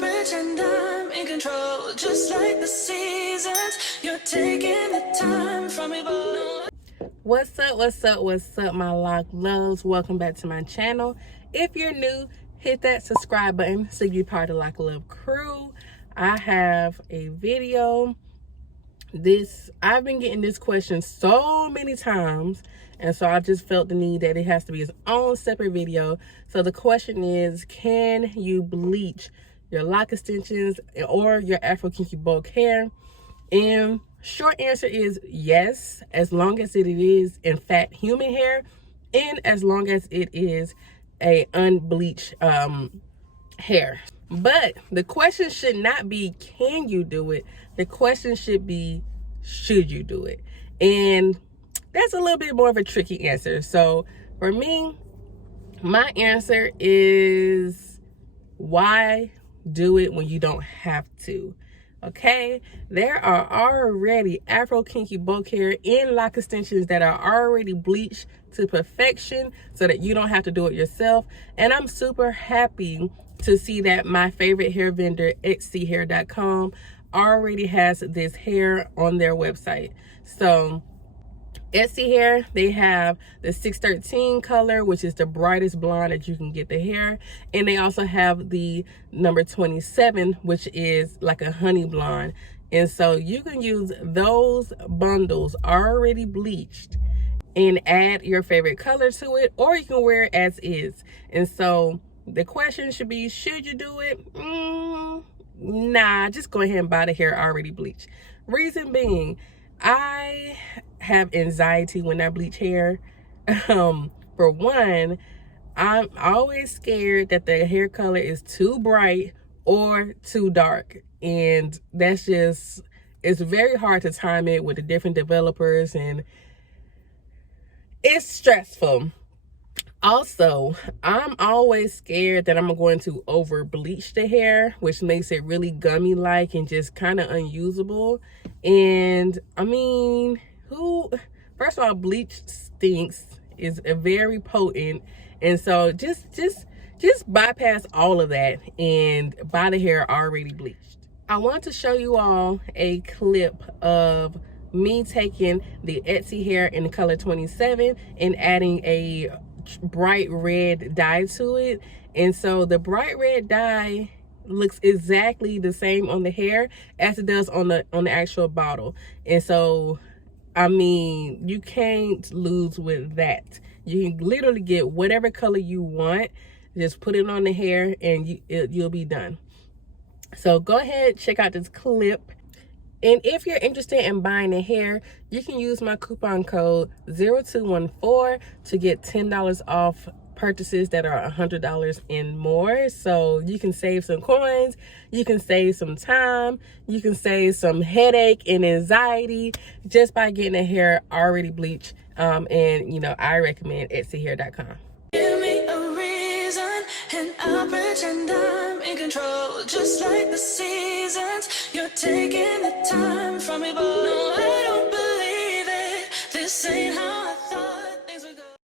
pretend I'm in control, just like the seasons. You're taking the time from me, but What's up, my Loc loves? Welcome back to my channel. If you're new, hit that subscribe button so you be part of the Loc Love crew. I have a video. I've been getting this question so many times, and so I just felt the need that it has to be its own separate video. So the question is, can you bleach your lock extensions or your Afro kinky bulk hair? And short answer is yes, as long as it is in fact human hair, and as long as it is a unbleached hair. But the question should not be can you do it? The question should be should you do it? And that's a little bit more of a tricky answer. So for me, my answer is why do it when you don't have to? Okay, there are already Afro kinky bulk hair and lock extensions that are already bleached to perfection so that you don't have to do it yourself. And I'm super happy to see that my favorite hair vendor, ExyHair.com, already has this hair on their website. So ExyHair, they have the 613 color, which is the brightest blonde that you can get the hair, and they also have the number 27, which is like a honey blonde. And so you can use those bundles already bleached and add your favorite color to it, or you can wear it as is. And so the question should be, should you do it? Nah, just go ahead and buy the hair already bleached. Reason being, I have anxiety when I bleach hair. For one, I'm always scared that the hair color is too bright or too dark, and that's just, it's very hard to time it with the different developers, and it's stressful. Also, I'm always scared that I'm going to over bleach the hair, which makes it really gummy like and just kind of unusable. And I mean, first of all, bleach stinks, is a very potent, and so just bypass all of that and buy the hair already bleached. I want to show you all a clip of me taking the ExyHair in the color 27 and adding a bright red dye to it. And so the bright red dye looks exactly the same on the hair as it does on the actual bottle. And so I mean, you can't lose with that. You can literally get whatever color you want, just put it on the hair, and you'll be done. So go ahead, check out this clip. And if you're interested in buying the hair, you can use my coupon code 0214 to get $10 off purchases that are $100 and more. So you can save some coins, you can save some time, you can save some headache and anxiety just by getting the hair already bleached. And you know, I recommend ExyHair.com. give me a reason, and I'll pretend I'm in control, just like the seasons.